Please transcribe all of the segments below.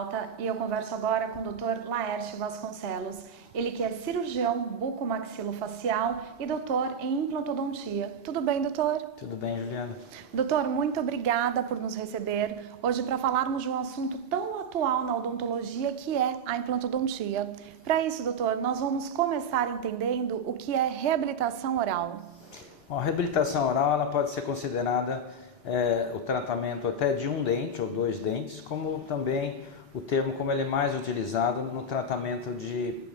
Alta e eu converso agora com o Dr. Laércio Vasconcelos. Ele que é cirurgião bucomaxilofacial e doutor em implantodontia. Tudo bem, doutor? Tudo bem, Juliana. Doutor, muito obrigada por nos receber hoje para falarmos de um assunto tão atual na odontologia que é a implantodontia. Para isso, doutor, nós vamos começar entendendo o que é reabilitação oral. Bom, a reabilitação oral ela pode ser considerada o tratamento até de um dente ou dois dentes, como também o termo como ele é mais utilizado no tratamento de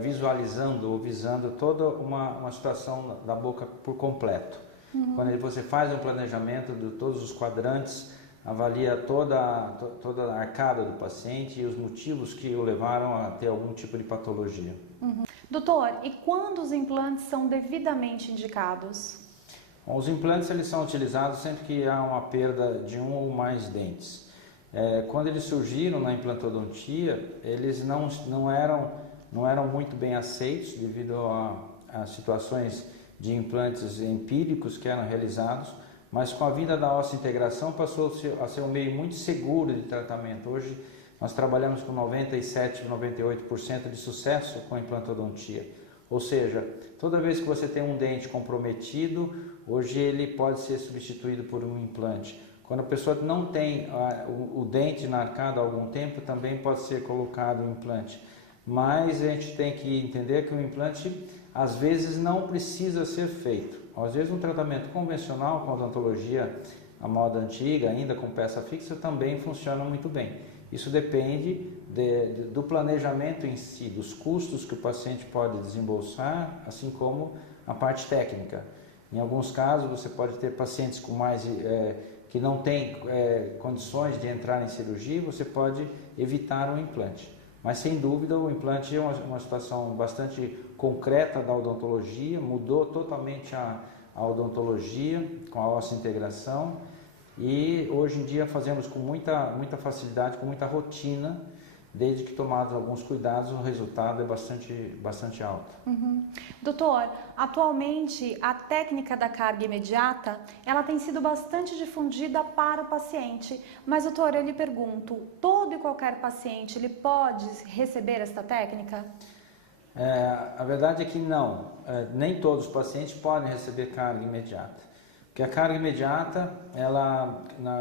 visualizando ou visando toda uma situação da boca por completo. Quando você faz um planejamento de todos os quadrantes, avalia toda a arcada do paciente e os motivos que o levaram a ter algum tipo de patologia. Doutor, e quando os implantes são devidamente indicados? Bom, os implantes eles são utilizados sempre que há uma perda de um ou mais dentes. Quando eles surgiram na implantodontia, eles não eram muito bem aceitos devido a situações de implantes empíricos que eram realizados, mas com a vinda da osseointegração passou a ser um meio muito seguro de tratamento. Hoje nós trabalhamos com 97, 98% de sucesso com a implantodontia. Ou seja, toda vez que você tem um dente comprometido, hoje ele pode ser substituído por um implante. Quando a pessoa não tem o dente na arcada há algum tempo, também pode ser colocado um implante. Mas a gente tem que entender que o implante às vezes não precisa ser feito. Às vezes um tratamento convencional com odontologia à moda antiga, ainda com peça fixa, também funciona muito bem. Isso depende do planejamento em si, dos custos que o paciente pode desembolsar, assim como a parte técnica. Em alguns casos você pode ter pacientes com que não têm condições de entrar em cirurgia, você pode evitar um implante. Mas sem dúvida o implante é uma situação bastante concreta da odontologia, mudou totalmente a odontologia com a osseointegração e hoje em dia fazemos com muita facilidade, com muita rotina, desde que tomados alguns cuidados o resultado é bastante alto. Doutor, atualmente a técnica da carga imediata, ela tem sido bastante difundida para o paciente, mas doutor, eu lhe pergunto, todo e qualquer paciente ele pode receber esta técnica? A verdade é que não, nem todos os pacientes podem receber carga imediata. Porque a carga imediata,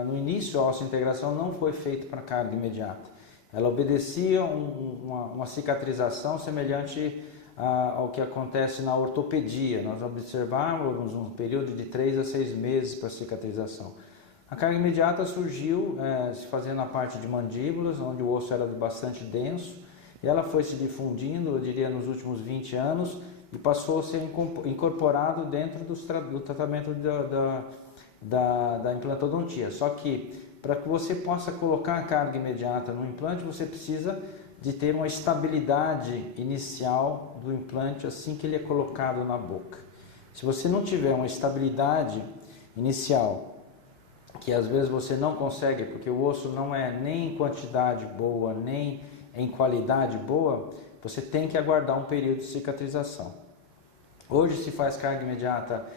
no início a osseointegração não foi feita para carga imediata. Ela obedecia uma cicatrização semelhante ao que acontece na ortopedia. Nós observávamos um período de 3 a 6 meses para cicatrização. A carga imediata surgiu se fazendo na parte de mandíbulas, onde o osso era bastante denso, e ela foi se difundindo, eu diria, nos últimos 20 anos, e passou a ser incorporado dentro do tratamento da implantodontia. Só que para que você possa colocar a carga imediata no implante, você precisa de ter uma estabilidade inicial do implante assim que ele é colocado na boca. Se você não tiver uma estabilidade inicial, que às vezes você não consegue, porque o osso não é nem em quantidade boa, nem em qualidade boa, você tem que aguardar um período de cicatrização. Hoje se faz carga imediata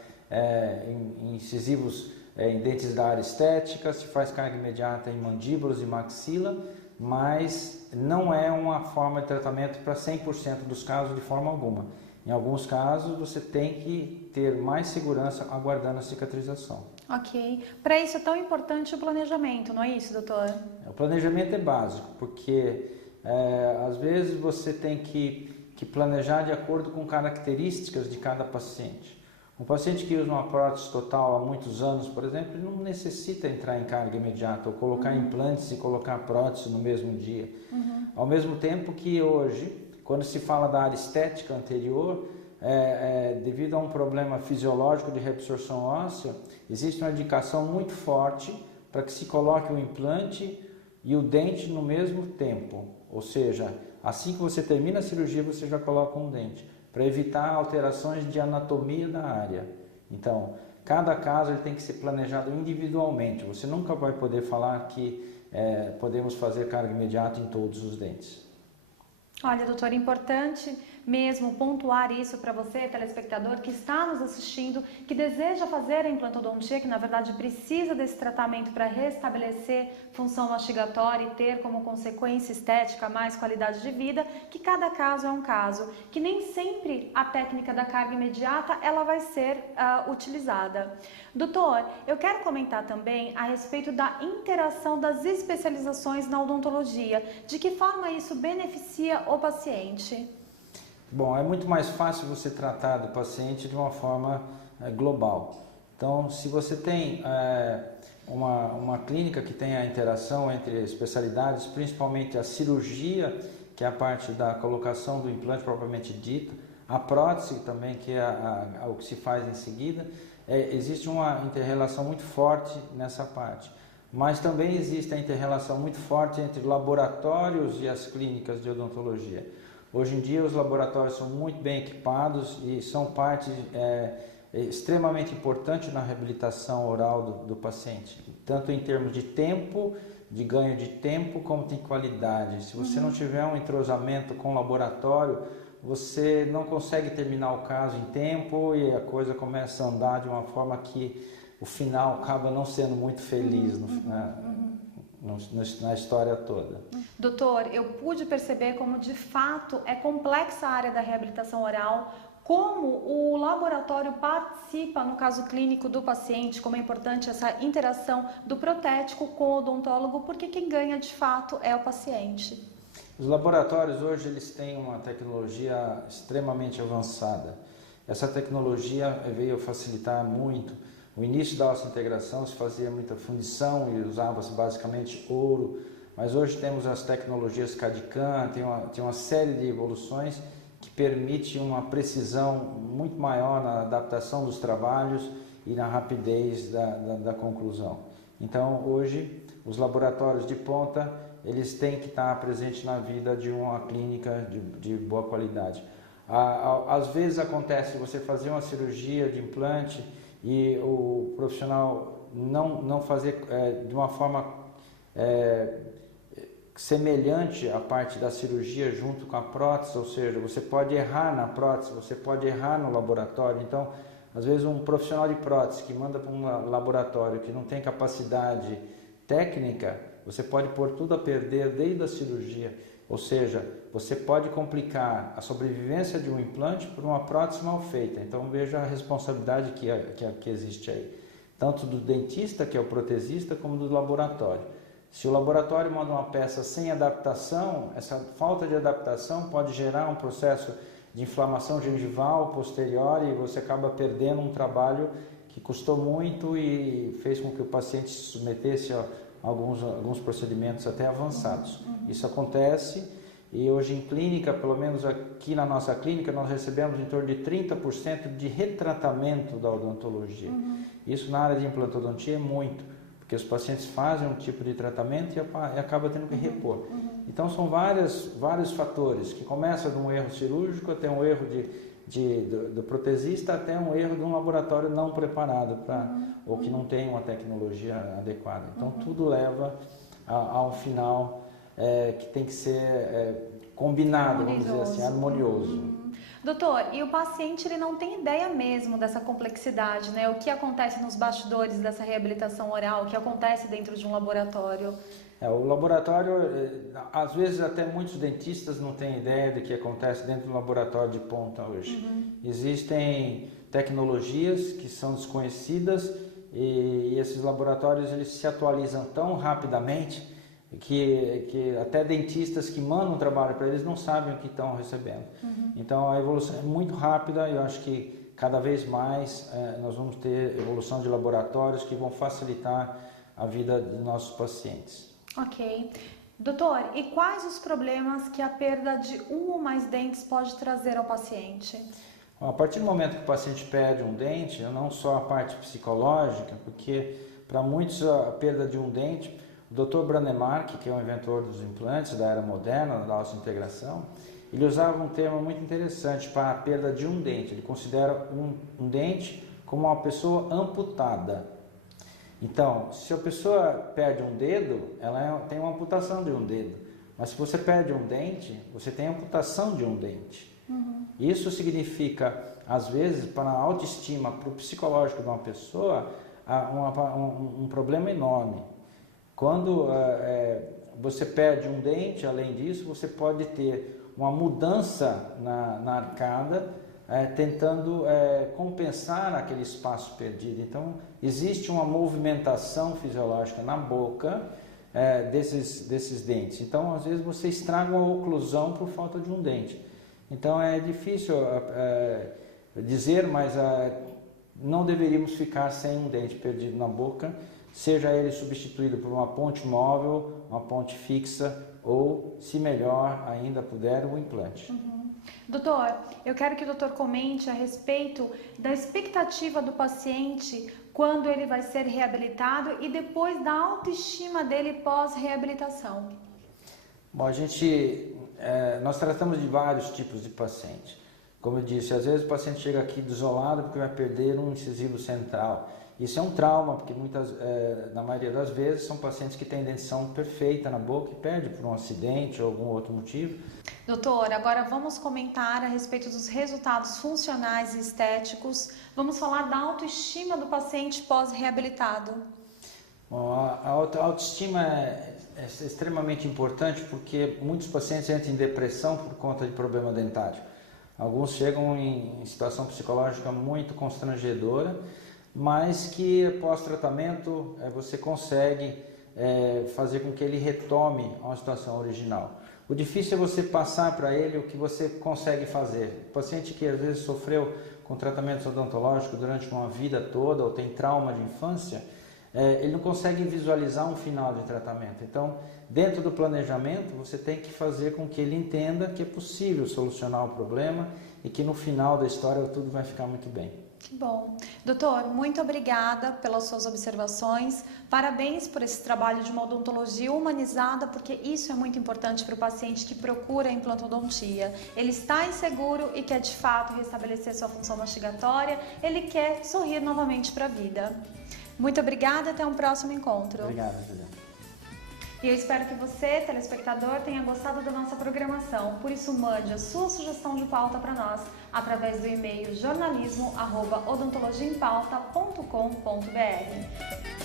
em incisivos, em dentes da área estética, se faz carga imediata em mandíbulas e maxila, mas não é uma forma de tratamento para 100% dos casos de forma alguma. Em alguns casos você tem que ter mais segurança aguardando a cicatrização. Ok. Para isso é tão importante o planejamento, não é isso, doutor? O planejamento é básico, porque às vezes você tem que planejar de acordo com características de cada paciente. Um paciente que usa uma prótese total há muitos anos, por exemplo, ele não necessita entrar em carga imediata ou colocar implantes e colocar prótese no mesmo dia. Ao mesmo tempo que hoje, quando se fala da área estética anterior, devido a um problema fisiológico de reabsorção óssea, existe uma indicação muito forte para que se coloque o implante e o dente no mesmo tempo. Ou seja, assim que você termina a cirurgia, você já coloca um dente, para evitar alterações de anatomia da área. Então, cada caso ele tem que ser planejado individualmente. Você nunca vai poder falar que podemos fazer carga imediata em todos os dentes. Olha, doutor, é importante mesmo pontuar isso para você, telespectador, que está nos assistindo, que deseja fazer a implantodontia, que na verdade precisa desse tratamento para restabelecer função mastigatória e ter como consequência estética mais qualidade de vida, que cada caso é um caso, que nem sempre a técnica da carga imediata ela vai ser utilizada. Doutor, eu quero comentar também a respeito da interação das especializações na odontologia. De que forma isso beneficia o paciente? Bom, é muito mais fácil você tratar do paciente de uma forma global. Então, se você tem uma clínica que tem a interação entre especialidades, principalmente a cirurgia, que é a parte da colocação do implante propriamente dita, a prótese também, que é o que se faz em seguida, existe uma inter-relação muito forte nessa parte. Mas também existe a inter-relação muito forte entre laboratórios e as clínicas de odontologia. Hoje em dia os laboratórios são muito bem equipados e são parte extremamente importante na reabilitação oral do paciente, tanto em termos de tempo, de ganho de tempo, como de qualidade. Se você não tiver um entrosamento com o laboratório, você não consegue terminar o caso em tempo e a coisa começa a andar de uma forma que o final acaba não sendo muito feliz na história toda. Doutor, eu pude perceber como de fato é complexa a área da reabilitação oral, como o laboratório participa no caso clínico do paciente, como é importante essa interação do protético com o odontólogo, porque quem ganha de fato é o paciente. Os laboratórios hoje eles têm uma tecnologia extremamente avançada. Essa tecnologia veio facilitar muito. No início da osseointegração se fazia muita fundição e usava-se basicamente ouro, mas hoje temos as tecnologias CAD/CAM, tem uma série de evoluções que permite uma precisão muito maior na adaptação dos trabalhos e na rapidez da conclusão. Então hoje os laboratórios de ponta eles têm que estar presentes na vida de uma clínica de boa qualidade. Às vezes acontece você fazer uma cirurgia de implante e o profissional não fazer de uma forma semelhante à parte da cirurgia junto com a prótese, ou seja, você pode errar na prótese, você pode errar no laboratório. Então, às vezes um profissional de prótese que manda para um laboratório que não tem capacidade técnica, você pode pôr tudo a perder desde a cirurgia, ou seja, você pode complicar a sobrevivência de um implante por uma prótese mal feita. Então veja a responsabilidade que existe aí, tanto do dentista, que é o protesista, como do laboratório. Se o laboratório manda uma peça sem adaptação, essa falta de adaptação pode gerar um processo de inflamação gengival posterior e você acaba perdendo um trabalho que custou muito e fez com que o paciente se submetesse a alguns procedimentos até avançados. Isso acontece e hoje em clínica, pelo menos aqui na nossa clínica, nós recebemos em torno de 30% de retratamento da odontologia. Isso na área de implantodontia é muito, porque os pacientes fazem um tipo de tratamento e acaba tendo que repor. Então são vários fatores, que começa de um erro cirúrgico até um erro do protesista até um erro de um laboratório não preparado ou que não tem uma tecnologia adequada. Então tudo leva a um final que tem que ser combinado, vamos dizer assim, harmonioso. Doutor, e o paciente ele não tem ideia mesmo dessa complexidade, né? O que acontece nos bastidores dessa reabilitação oral, o que acontece dentro de um laboratório? O laboratório, às vezes até muitos dentistas não têm ideia do que acontece dentro do laboratório de ponta hoje. Existem tecnologias que são desconhecidas e esses laboratórios eles se atualizam tão rapidamente que até dentistas que mandam trabalho para eles não sabem o que estão recebendo. Então a evolução é muito rápida e eu acho que cada vez mais nós vamos ter evolução de laboratórios que vão facilitar a vida dos nossos pacientes. Ok. Doutor, e quais os problemas que a perda de um ou mais dentes pode trazer ao paciente? A partir do momento que o paciente perde um dente, não só a parte psicológica, porque para muitos a perda de um dente, o Dr. Brånemark, que é o inventor dos implantes da era moderna, da osseointegração, ele usava um termo muito interessante para a perda de um dente. Ele considera um dente como uma pessoa amputada. Então, se a pessoa perde um dedo, ela tem uma amputação de um dedo. Mas se você perde um dente, você tem amputação de um dente. Isso significa, às vezes, para a autoestima, para o psicológico de uma pessoa, um problema enorme. Quando você perde um dente, além disso, você pode ter uma mudança na arcada, tentando compensar aquele espaço perdido. Então, existe uma movimentação fisiológica na boca desses dentes. Então, às vezes, você estraga uma oclusão por falta de um dente. Então, é difícil dizer, mas não deveríamos ficar sem um dente perdido na boca, seja ele substituído por uma ponte móvel, uma ponte fixa ou, se melhor ainda puder, um implante. Doutor, eu quero que o doutor comente a respeito da expectativa do paciente quando ele vai ser reabilitado e depois da autoestima dele pós-reabilitação. Bom, nós tratamos de vários tipos de paciente. Como eu disse, às vezes o paciente chega aqui desolado porque vai perder um incisivo central. Isso é um trauma, porque na maioria das vezes são pacientes que têm dentição perfeita na boca e perdem por um acidente ou algum outro motivo. Doutor, agora vamos comentar a respeito dos resultados funcionais e estéticos. Vamos falar da autoestima do paciente pós-reabilitado. Bom, a autoestima é extremamente importante porque muitos pacientes entram em depressão por conta de problema dentário. Alguns chegam em situação psicológica muito constrangedora, mas que pós-tratamento você consegue fazer com que ele retome a uma situação original. O difícil é você passar para ele o que você consegue fazer. O paciente que às vezes sofreu com tratamento odontológico durante uma vida toda ou tem trauma de infância, ele não consegue visualizar um final de tratamento. Então, dentro do planejamento, você tem que fazer com que ele entenda que é possível solucionar o problema e que no final da história tudo vai ficar muito bem. Que bom. Doutor, muito obrigada pelas suas observações. Parabéns por esse trabalho de uma odontologia humanizada, porque isso é muito importante para o paciente que procura a implantodontia. Ele está inseguro e quer de fato restabelecer sua função mastigatória, ele quer sorrir novamente para a vida. Muito obrigada, até um próximo encontro. Obrigado, Juliana. E eu espero que você, telespectador, tenha gostado da nossa programação. Por isso, mande a sua sugestão de pauta para nós através do e-mail jornalismo@odontologiaempauta.com.br.